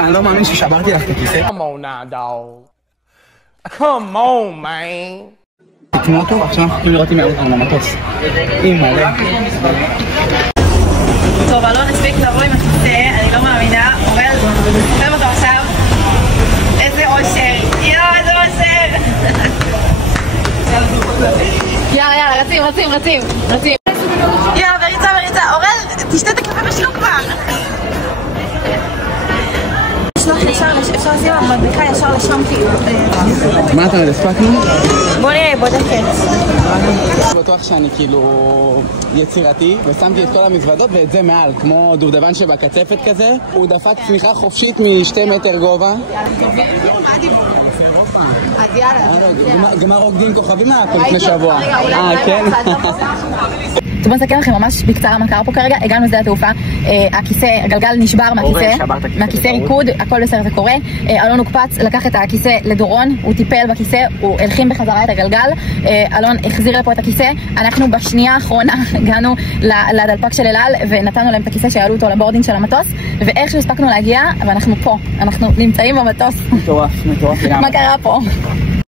אני לא מאמין ששברתי לך את הכיסא. Come on now, dog. Come on, man. תקנו אותו, עכשיו אנחנו יכולים לראות אם יעלו אותנו למטוס. מלא. טוב, אלון הספיק לבוא עם הכיסא, אני לא מאמינה. אורל, ספר אותו עכשיו. איזה אושר. איזה אושר. יאללה, רצים. יאללה, בריצה. אורל, תשתה את הקפה בשלוק כבר. אפשר לשים המדבקה ישר לשם כאילו. מה אתה הספקנו? בוא נראה, בודקת. אני בטוח שאני כאילו יצירתי, ושמתי את כל המזוודות ואת זה מעל, כמו דובדבן שבקצפת כזה. הוא דפק צמיחה חופשית מ2 מטר גובה. אז יאללה. גמר רוקדים כוכבים היה כל לפני שבוע. כן? טוב, בוא נסכם לכם ממש בקצרה מה קרה פה כרגע. הגענו לשדה התעופה, הגלגל נשבר מהכיסא ריקוד, הכל בסדר, זה קורה. אלון הוקפץ, לקח את הכיסא לדורון, הוא טיפל בכיסא, הוא הלחים בחזרה את הגלגל. אלון החזיר לפה את הכיסא. אנחנו בשנייה האחרונה הגענו לדלפק של אל על ונתנו להם את הכיסא שיעלו אותו לבורדינג של המטוס, ואיכשהו הספקנו להגיע, ואנחנו פה, אנחנו נמצאים במטוס. מטורף לגמרי. מה קרה פה?